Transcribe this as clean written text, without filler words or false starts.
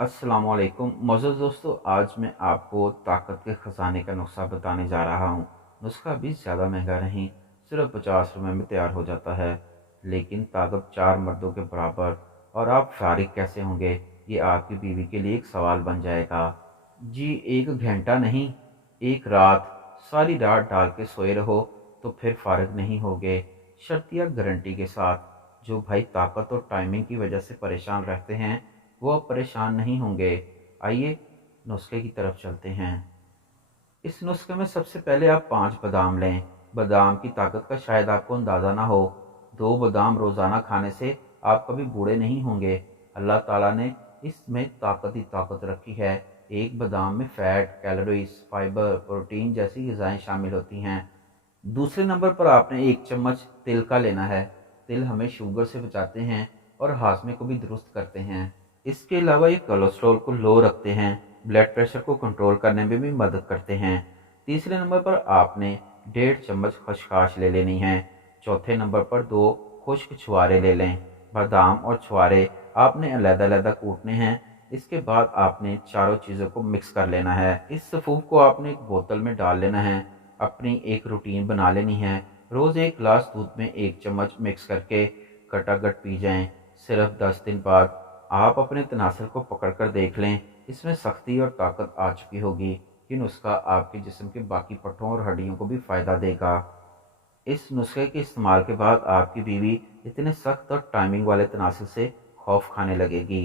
अस्सलाम वालेकुम मोअज़्ज़ज़ दोस्तों, आज मैं आपको ताकत के ख़जाने का नुस्खा बताने जा रहा हूँ। नुस्खा भी ज़्यादा महंगा नहीं, सिर्फ 50 रुपये में तैयार हो जाता है। लेकिन ताकत 4 मर्दों के बराबर। और आप फारिग कैसे होंगे, ये आपकी बीवी के लिए एक सवाल बन जाएगा। जी, 1 घंटा नहीं, एक रात, सारी रात डाल के सोए रहो तो फिर फारिग नहीं होगे। शर्तिया गारंटी के साथ। जो भाई ताकत और टाइमिंग की वजह से परेशान रहते हैं, वो अब परेशान नहीं होंगे। आइए नुस्खे की तरफ चलते हैं। इस नुस्खे में सबसे पहले आप 5 बादाम लें। बादाम की ताकत का शायद आपको अंदाज़ा ना हो। 2 बादाम रोज़ाना खाने से आप कभी बूढ़े नहीं होंगे। अल्लाह ताला ने इसमें ताकत ही ताकत रखी है। एक बादाम में फैट, कैलोरीज, फाइबर, प्रोटीन जैसी ग़िज़ाएँ शामिल होती हैं। दूसरे नंबर पर आपने 1 चम्मच तिल का लेना है। तिल हमें शुगर से बचाते हैं और हाजमे को भी दुरुस्त करते हैं। इसके अलावा ये कोलेस्ट्रॉल को लो रखते हैं, ब्लड प्रेशर को कंट्रोल करने में भी मदद करते हैं। तीसरे नंबर पर आपने 1.5 चम्मच खसखस ले लेनी है। चौथे नंबर पर 2 खुश्क छुआरे ले लें। बादाम और छुआरे आपने अलग-अलग कूटने हैं। इसके बाद आपने चारों चीज़ों को मिक्स कर लेना है। इस सफ़ूफ को आपने एक बोतल में डाल लेना है। अपनी एक रूटीन बना लेनी है। रोज़ 1 गिलास दूध में 1 चम्मच मिक्स करके गटागट पी जाएं। सिर्फ 10 दिन बाद आप अपने तनासर को पकड़ कर देख लें, इसमें सख्ती और ताकत आ चुकी होगी। ये नुस्खा आपके जिस्म के बाकी पट्टों और हड्डियों को भी फ़ायदा देगा। इस नुस्खे के इस्तेमाल के बाद आपकी बीवी इतने सख्त और टाइमिंग वाले तनासर से खौफ खाने लगेगी।